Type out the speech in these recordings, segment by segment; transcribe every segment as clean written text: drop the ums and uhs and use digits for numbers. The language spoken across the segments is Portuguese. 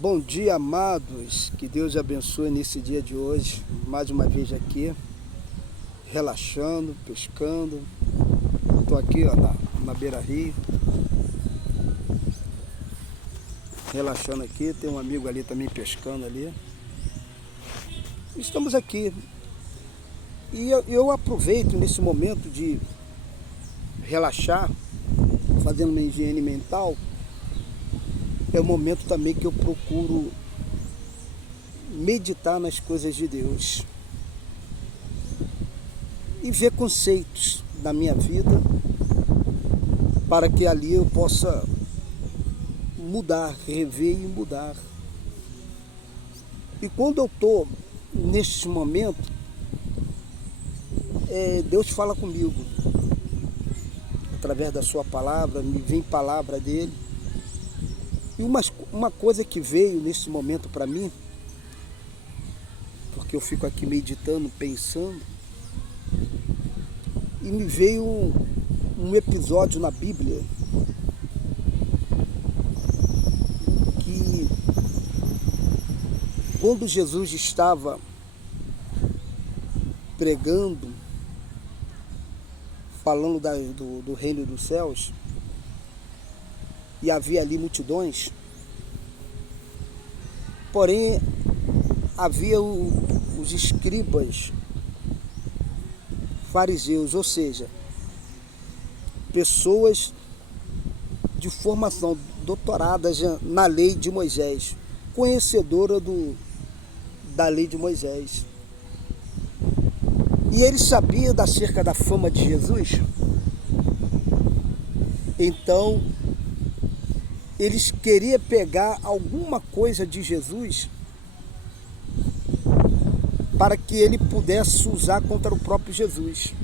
Bom dia, amados. Que Deus abençoe nesse dia de hoje. Mais uma vez aqui, relaxando, pescando. Estou aqui ó, na beira-rio, relaxando aqui. Tem um amigo ali também pescando ali. Estamos aqui. E eu aproveito nesse momento de relaxar, fazendo uma higiene mental. É o momento também que eu procuro meditar nas coisas de Deus e ver conceitos da minha vida para que ali eu possa mudar, rever e mudar. E quando eu estou neste momento, Deus fala comigo através da sua palavra, me vem palavra dele. E uma coisa que veio nesse momento para mim, porque eu fico aqui meditando, pensando, e me veio um episódio na Bíblia que quando Jesus estava pregando, falando do reino dos céus, e havia ali multidões, porém havia os escribas fariseus, ou seja, pessoas de formação, doutoradas na lei de Moisés, conhecedora da lei de Moisés. E ele sabia acerca da fama de Jesus, então eles queriam pegar alguma coisa de Jesus para que ele pudesse usar contra o próprio Jesus.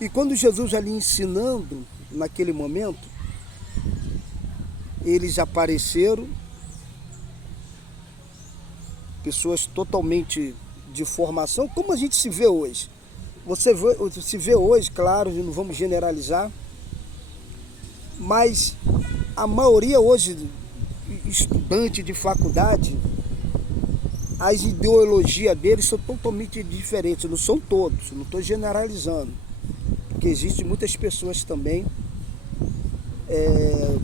E quando Jesus ali ensinando, naquele momento, eles apareceram, pessoas totalmente de formação, como a gente se vê hoje. Você se vê hoje, claro, não vamos generalizar, mas a maioria hoje, estudante de faculdade, as ideologias deles são totalmente diferentes, não são todos, não estou generalizando, porque existem muitas pessoas também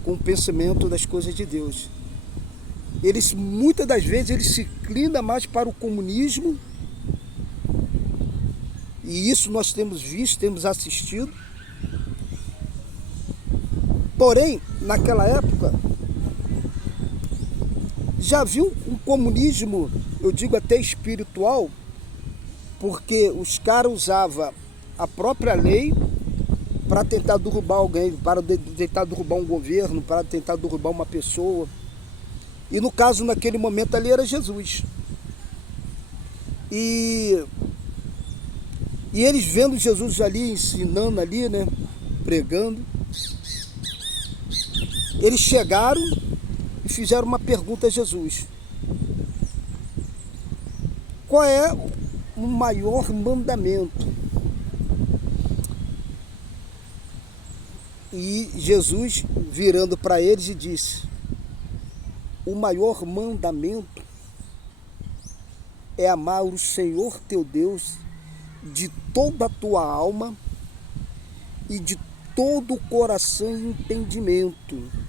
com o pensamento das coisas de Deus. Eles, muitas das vezes, eles se inclinam mais para o comunismo, e isso nós temos visto, temos assistido. Porém, naquela época, já viu um comunismo, eu digo até espiritual, porque os caras usavam a própria lei para tentar derrubar alguém, para tentar derrubar um governo, para tentar derrubar uma pessoa. E no caso, naquele momento ali, era Jesus. E eles vendo Jesus ali, ensinando ali, né, pregando, eles chegaram e fizeram uma pergunta a Jesus: qual é o maior mandamento? E Jesus, virando para eles, e disse: o maior mandamento é amar o Senhor teu Deus de toda a tua alma e de todo o coração e entendimento.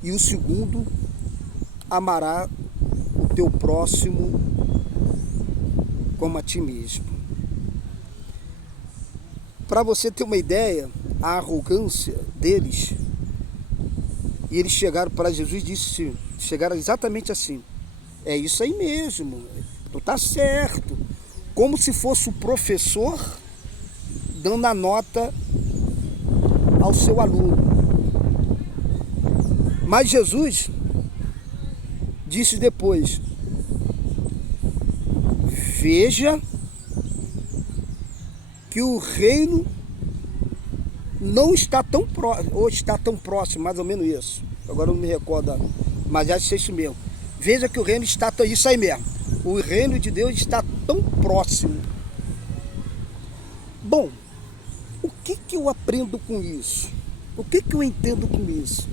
E o segundo, amará o teu próximo como a ti mesmo. Para você ter uma ideia, a arrogância deles, e eles chegaram para Jesus e chegaram exatamente assim: é isso aí mesmo, tu tá certo. Como se fosse o professor dando a nota ao seu aluno. Mas Jesus disse depois: veja que o reino não está tão próximo, ou está tão próximo, mais ou menos isso. Agora eu não me recordo, mas acho que é isso mesmo. Veja que o reino está tão, isso aí mesmo. O reino de Deus está tão próximo. Bom, o que eu aprendo com isso? O que eu entendo com isso?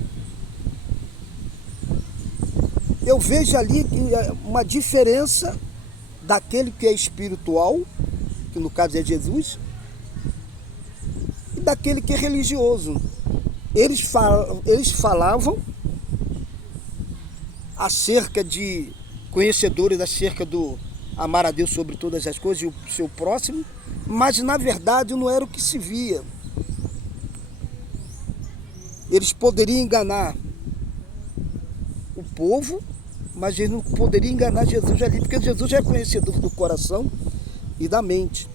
eu vejo ali uma diferença daquele que é espiritual, que no caso é Jesus, e daquele que é religioso. Eles falavam acerca de conhecedores acerca do amar a Deus sobre todas as coisas e o seu próximo, mas na verdade não era o que se via. Eles poderiam enganar o povo, mas eles não poderiam enganar Jesus ali, porque Jesus é conhecedor do coração e da mente.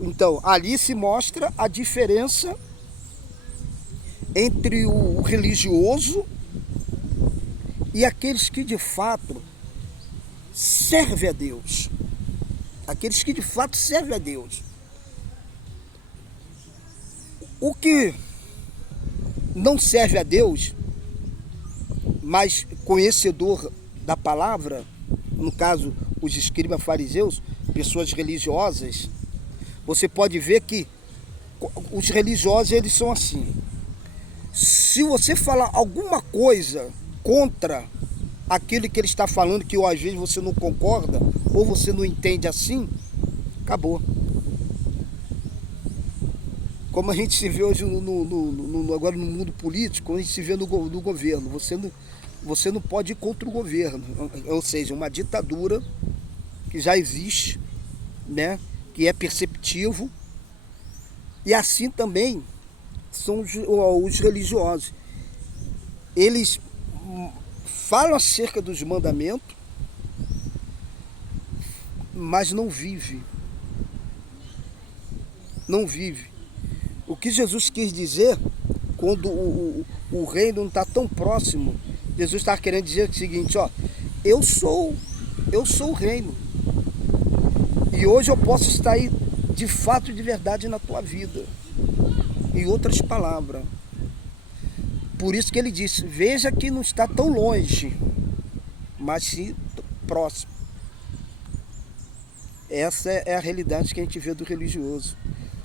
Então, ali se mostra a diferença entre o religioso e aqueles que de fato servem a Deus. Aqueles que de fato servem a Deus. O que não serve a Deus, mas conhecedor da palavra, no caso os escribas fariseus, pessoas religiosas, você pode ver que os religiosos eles são assim. Se você falar alguma coisa contra aquilo que ele está falando, que ou às vezes você não concorda, ou você não entende assim, acabou. Como a gente se vê hoje agora no mundo político, a gente se vê no governo. Você não pode ir contra o governo, ou seja, uma ditadura que já existe, né, que é perceptível, e assim também são os religiosos. Eles falam acerca dos mandamentos, mas não vivem. Não vive. O que Jesus quis dizer, quando o reino não está tão próximo, Jesus está querendo dizer o seguinte, ó, eu sou o reino. E hoje eu posso estar aí de fato, de verdade na tua vida. Em outras palavras. Por isso que ele disse, veja que não está tão longe, mas sim próximo. Essa é a realidade que a gente vê do religioso.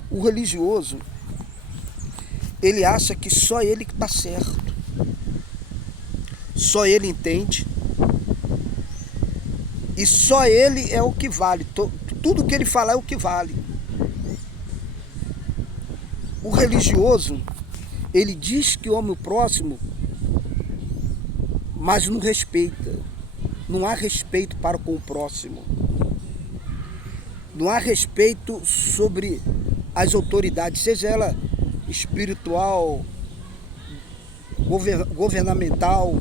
O religioso, ele acha que só ele que está certo. Só ele entende. E só ele é o que vale. Tudo que ele falar é o que vale. O religioso, ele diz que ama o próximo, mas não respeita. Não há respeito para com o próximo. Não há respeito sobre as autoridades, seja ela espiritual, governamental,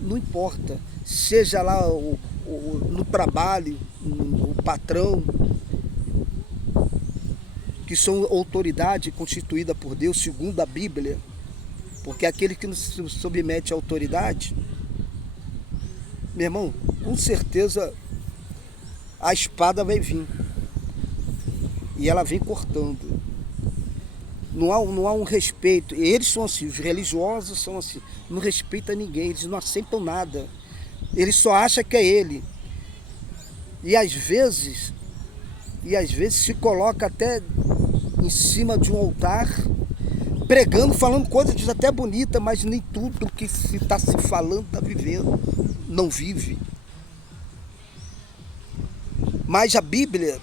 não importa. Seja lá no trabalho, o patrão, que são autoridade constituída por Deus segundo a Bíblia, porque aquele que não se submete à autoridade, meu irmão, com certeza a espada vai vir e ela vem cortando. Não há um respeito. E eles são assim, os religiosos são assim, não respeitam ninguém, eles não aceitam nada, eles só acham que é ele. E às vezes se coloca até em cima de um altar, pregando, falando coisas até bonitas, mas nem tudo que se está se falando está vivendo, não vive. Mas a Bíblia,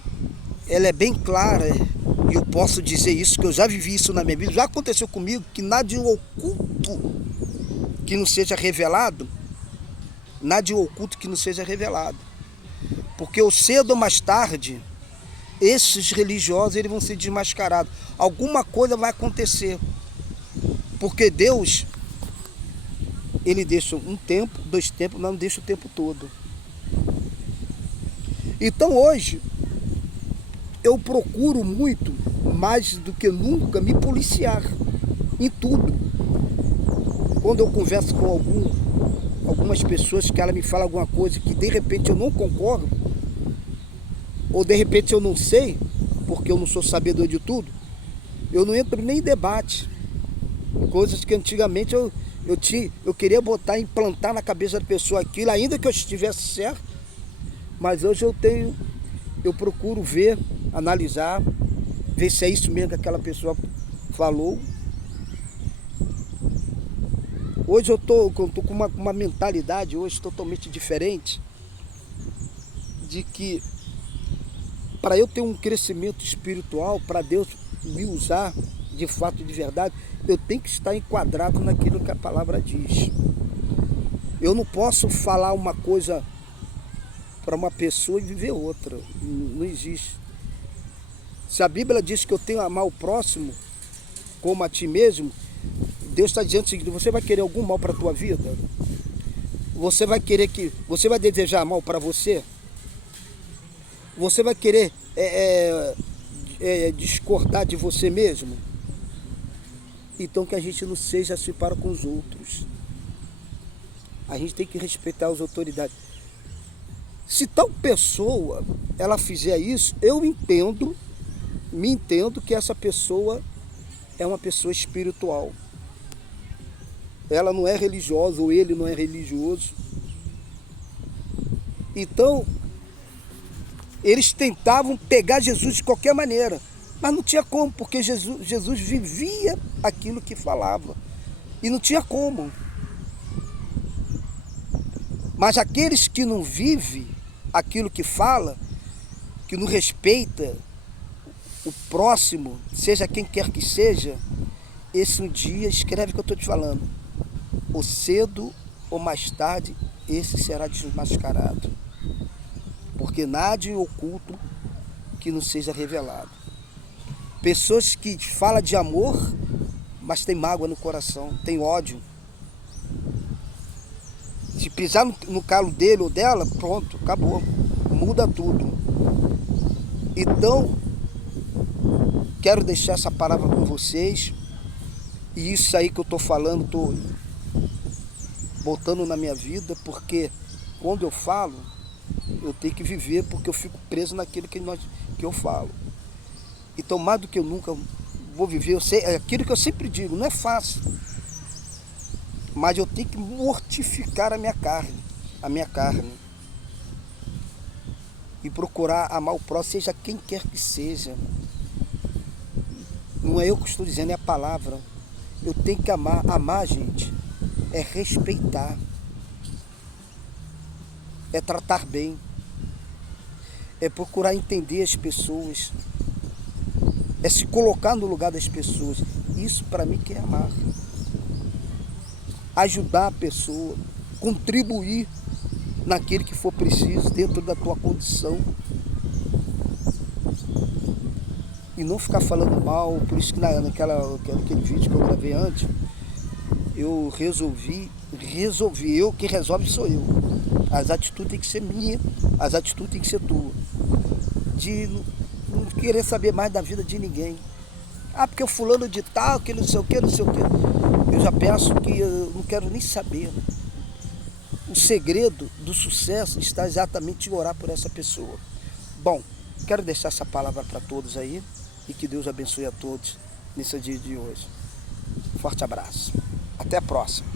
ela é bem clara, e eu posso dizer isso, que eu já vivi isso na minha vida, já aconteceu comigo, que nada de oculto que não seja revelado, nada de oculto que não seja revelado. Porque ou cedo ou mais tarde, esses religiosos eles vão ser desmascarados. Alguma coisa vai acontecer. Porque Deus, ele deixa um tempo, 2 tempos, mas não deixa o tempo todo. Então hoje, eu procuro muito, mais do que nunca, me policiar em tudo. Quando eu converso com algumas pessoas que ela me fala alguma coisa que de repente eu não concordo, ou de repente eu não sei, porque eu não sou sabedor de tudo, eu não entro nem em debate. Coisas que antigamente eu queria botar, implantar na cabeça da pessoa aquilo, ainda que eu estivesse certo, mas hoje eu procuro ver, analisar, ver se é isso mesmo que aquela pessoa falou. Hoje eu tô com uma mentalidade hoje totalmente diferente, de que para eu ter um crescimento espiritual, para Deus me usar de fato, de verdade, eu tenho que estar enquadrado naquilo que a palavra diz. Eu não posso falar uma coisa para uma pessoa e viver outra. Não existe. Se a Bíblia diz que eu tenho que amar o próximo como a ti mesmo, Deus está dizendo o seguinte: você vai querer algum mal para a tua vida? Você vai desejar mal para você? Você vai querer discordar de você mesmo? Então que a gente não seja assim para com os outros. A gente tem que respeitar as autoridades. Se tal pessoa ela fizer isso, eu me entendo que essa pessoa é uma pessoa espiritual. Ela não é religiosa, ou ele não é religioso. Então, eles tentavam pegar Jesus de qualquer maneira, mas não tinha como, porque Jesus vivia aquilo que falava, e não tinha como. Mas aqueles que não vivem aquilo que fala, que não respeita o próximo, seja quem quer que seja, esse um dia, escreve o que eu estou te falando, ou cedo ou mais tarde, esse será desmascarado. Porque nada é oculto que não seja revelado. Pessoas que falam de amor, mas tem mágoa no coração, tem ódio. Se pisar no calo dele ou dela, pronto, acabou. Muda tudo. Então, quero deixar essa palavra com vocês. E isso aí que eu estou falando, estou botando na minha vida, porque quando eu falo, eu tenho que viver, porque eu fico preso naquilo que eu falo. Então, mais do que eu nunca vou viver, é aquilo que eu sempre digo, não é fácil. Mas eu tenho que mortificar a minha carne. E procurar amar o próximo, seja quem quer que seja. Não é eu que estou dizendo, é a palavra. Eu tenho que amar. Amar, gente, é respeitar. É tratar bem. É procurar entender as pessoas. É se colocar no lugar das pessoas. Isso para mim que é amar. Ajudar a pessoa, contribuir naquele que for preciso, dentro da tua condição. E não ficar falando mal. Por isso que naquele vídeo que eu gravei antes, eu resolvi, eu que resolve sou eu. As atitudes têm que ser minhas, as atitudes têm que ser tuas. De não querer saber mais da vida de ninguém. Ah, porque o fulano de tal, que não sei o que, não sei o que. Eu já peço que eu não quero nem saber. O segredo do sucesso está exatamente em orar por essa pessoa. Bom, quero deixar essa palavra para todos aí e que Deus abençoe a todos nesse dia de hoje. Forte abraço. Até a próxima.